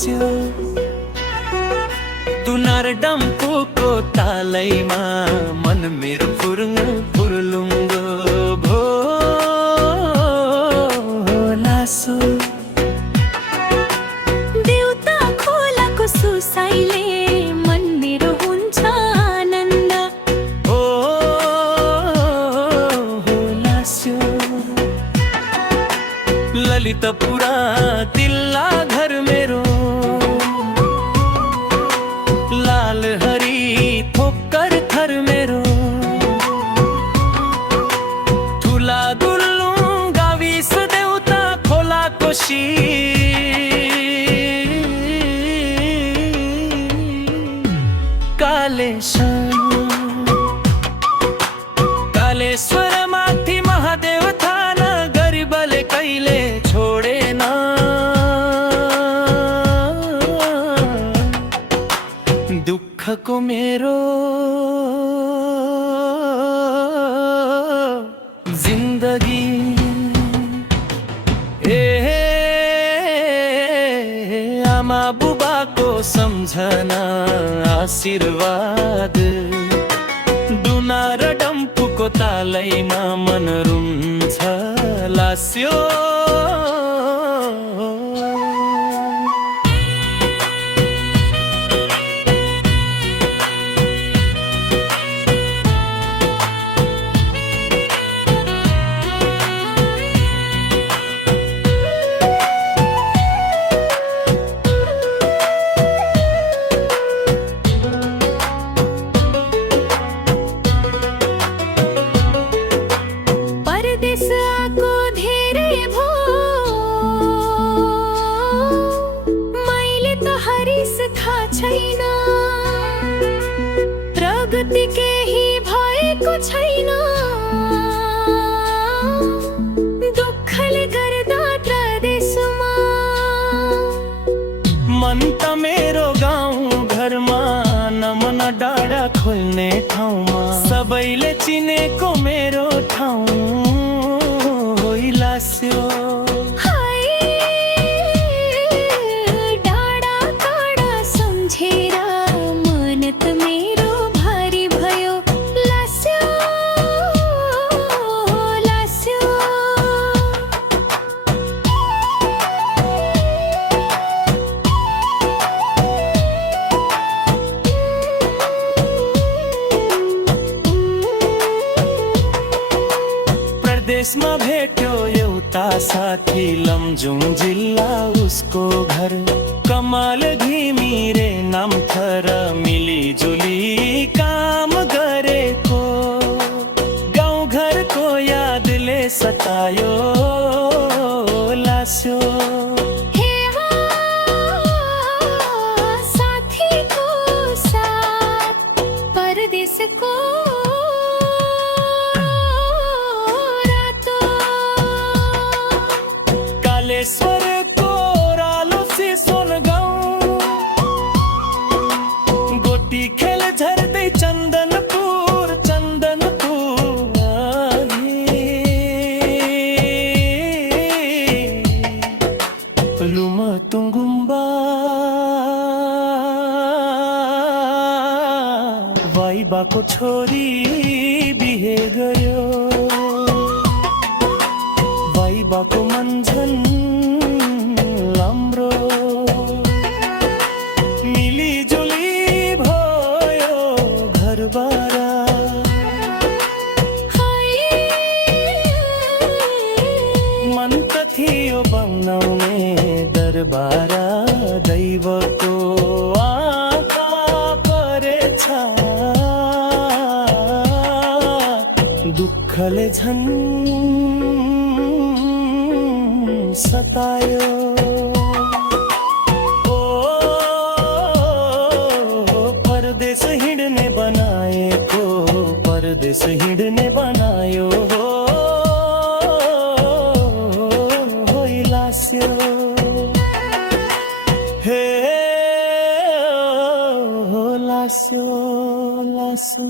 लास्यो तुनार डम्फुको तालैमा मन मेरो फुरुङ फुरुलुङ्गो भो लासो देउता खोलाको सुसाइले मन मेरो हुन्छ आनन्द हो लास्यो ललितपुरा तिल्ला घर मेरो लाल हरी ठोक्कर थर मेरो ठुला दुल्लुङ गाविस देउता खोला कोशी कालेश्वर माथि महादेव थान गरिबले कहिले छोडेन दुःखको मेरो जिन्दगी आमा बुबाको सम्झना आशीर्वाद दुना र डम्फुको तालैमा मन रुन्छ लास्यो छैन प्रगति केही भएको छैन दुःखले गर्दा प्रदेशमा मन त मेरो गाउँ घरमा नमन डाँडा खोल्ने ठाउँमा सबैले चिनेको मेरो ठाउँ होइ लास्यो देशमा भेट्यो एउटा साथी लमजुङ जिल्ला उसको घर कमाल घिमिरे नाम थर मिलिजुली काम गरेको गाउँ घरको यादले सतायो लास्यो साथीको साथ परदेशको कालेश्वरको रालो सिसोन गाउँ गोटी खेल झर्दै चन्दनपुर लुमतुङ गुम्बा वाइबाको छोरी बिहे गयो वाइबाको मन्झन राम्रो मिलिजुली भयो घरबारा मन त थियो बनाउने दरबारा दैवको आँखा परेछ दुःखले झन् सतायो परदेश हिँड्ने बनाएको परदेश हिँड्ने बनायो लास्यो हे लास्यो लास्यो